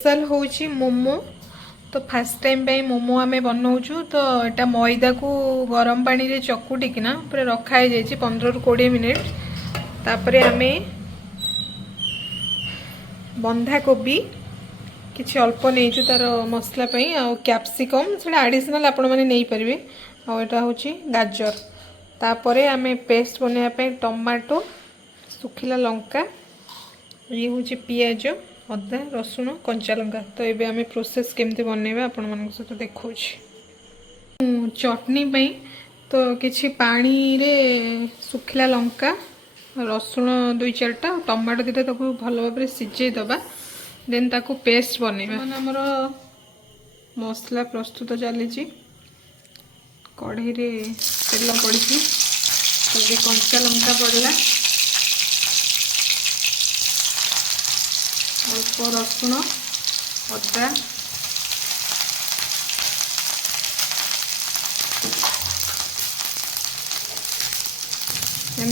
Special होची मोमो। तो fast time पे मोमो आमे बनाऊछु। तो एटा मैदा को गरम पानी रे चकुटिकिना पूरा रखा जाइए 15 ରୁ 20 मिनिट। तापरे आमे बंधा कोबी किछि अल्प नेइछु तार मसला पई आ कैप्सिकम सेटा एडिशनल आपण माने नै परिबे। आ एटा होची गाजर। तापरे आमे पेस्ट बनेया पे टमाटो सुखिला लंका ये होची पियाज अदा रसुण कंचा लंका। तो ये आम प्रोसेस केमती बनैबा आपण मन सहित देखौ चटनी पई। तो किछि पानी रे सुखिला लंका रसुण 2-4टा टमाटो दीटा ताको भल भाव सिझे दबा। देन ताको पेस्ट बनैबा। हमर मसला प्रस्तुत चली कढ़ई रे तेल पड़ी तो कंचा लंका पड़ला अल्प रसुण अदा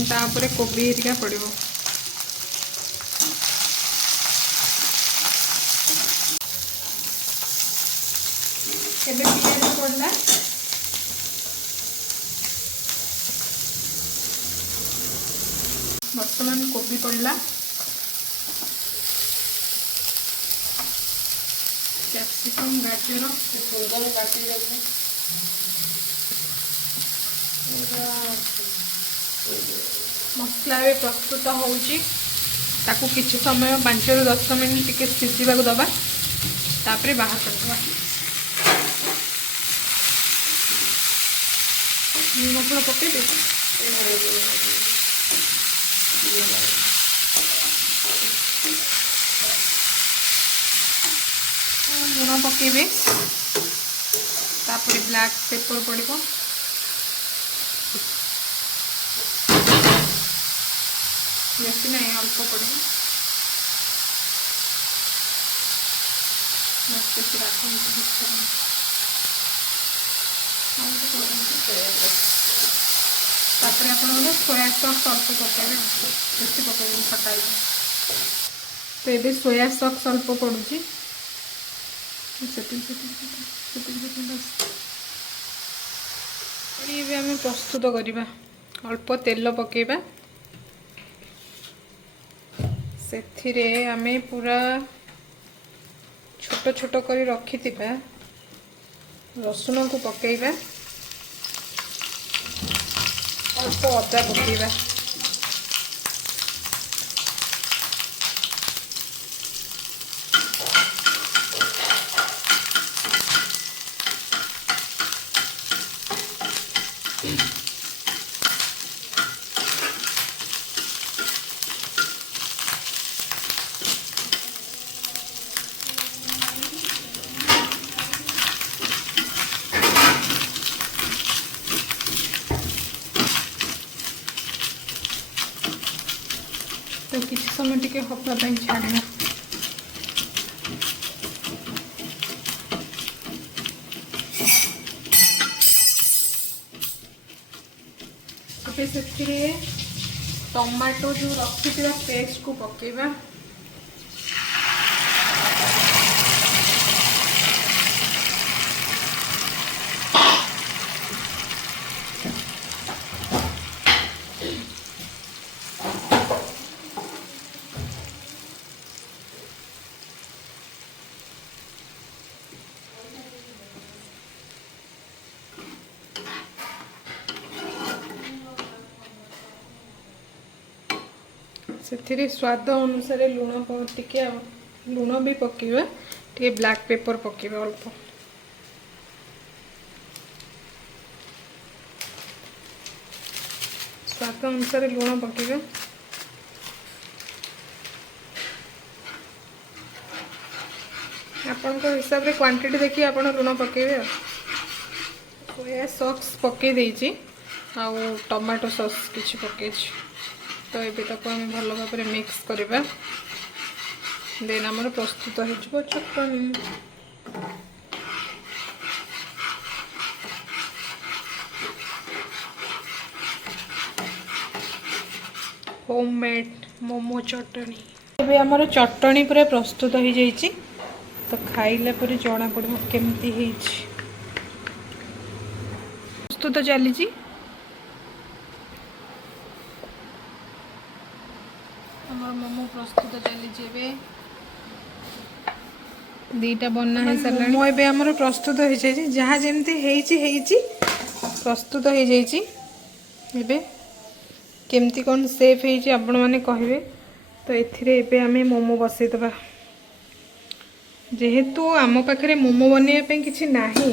तापर कोबी हेरिका पड़ो। पियाज पड़ला बर्तमान कोबी पड़ला कैप्सिकम गाजर सुंदर काटी मसला भी प्रस्तुत होउची। ताकू किछि समय 5 ରୁ 10 मिनट टिके सिझिबा को दबा। तापरे बाहर करदबा। मसला पके दे लुण पकेबे। तापरे ब्लैक पेपर पड़ो बेसी नहीं अल्प पड़ो तापर आप सोया सॉस अल्प पकाइबे बेसी पकाइबे खटा। तो ये सोया सॉस अल्प पड़ुची ये आम प्रस्तुत करवा। अल्प तेल पकेबा से आमे पूरा छोट छोट कर रखि रसुण को पकेबा अल्प अदा पकेबा तो किसी समय टिके हवा छाड़ा। से टमाटो जो रखी पेस्ट को पकेबा। से स्वाद अनुसार लुण टिके लुण भी पकेबा टे ब्लैक पेपर पकेबा अल्प स्वाद अनुसार लुण पकेबा। आपण हिसाब रे क्वांटिटी देखिए आपण लुण पकेबे। सोया सॉस पके देइची आ टमाटो सॉस किछि पकेछि। तो ये ताको हम भल भाव मिक्स करवा। देन आमर प्रस्तुत हो चटनी। होममेड मोमो चटनी। अभी आमर चटनी पूरा प्रस्तुत हो जाइए। तो खाइला पर जना पड़ो केमती ହେଇଛି। प्रस्तुत चली मोमो प्रस्तुत चली दीटा बना है सारा मोमो एबे हमर प्रस्तुत हो जाय जहाँ जेमती ହେଇଛି प्रस्तुत हो जाय एबे केमती कौन सेफ है आपण मैंने कहे। तो एथिरे एबे आमे मोमो बसई दबा जेहेतु आम पाखे मोमो बनवाई किसी नाही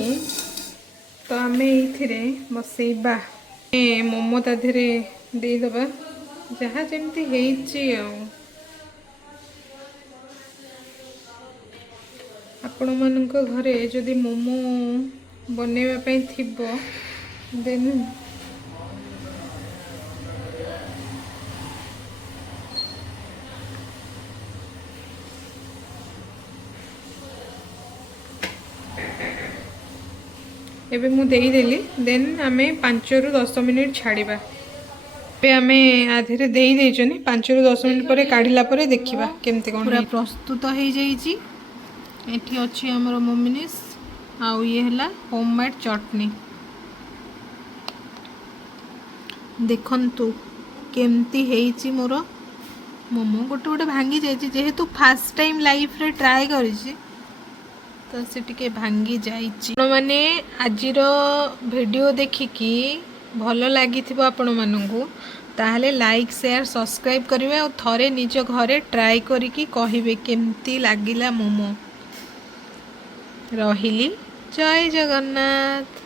तो आमे एथिरे बसईबा मोमो ता देहरे देदबा जहाँ जेमती ହେଇଛି आपण मानक घरे जदि मोमो बनवा पई थिबो देन एबे मु देदेली देन आमे 5 रु 10 मिनिट छाड़िबा पे आमे आधेरे देई देइछनी 5 रु 10 मिनिट परे काढिला परे देखिबा केमती कोन पूरा प्रस्तुत हो जाइछि। एठी अछि हमर मोमिनिस आउ ये हला होममेड चटनी देखंतु केमती हेइछि मोर मोमो गोटे गोटे भांगी जाइछि जेहेतु फर्स्ट टाइम लाइफ रे ट्राई करिछि तो से टिके भांगी जाइछि। माने आजिर वीडियो देखिकी भल लागिथिबो आपण मानंकु ताहले लाइक शेयर सब्सक्राइब करिवे और थरे निज घरे ट्राई करिकी कहिबे केमती लागिला मोमो। रहिली जय जगन्नाथ।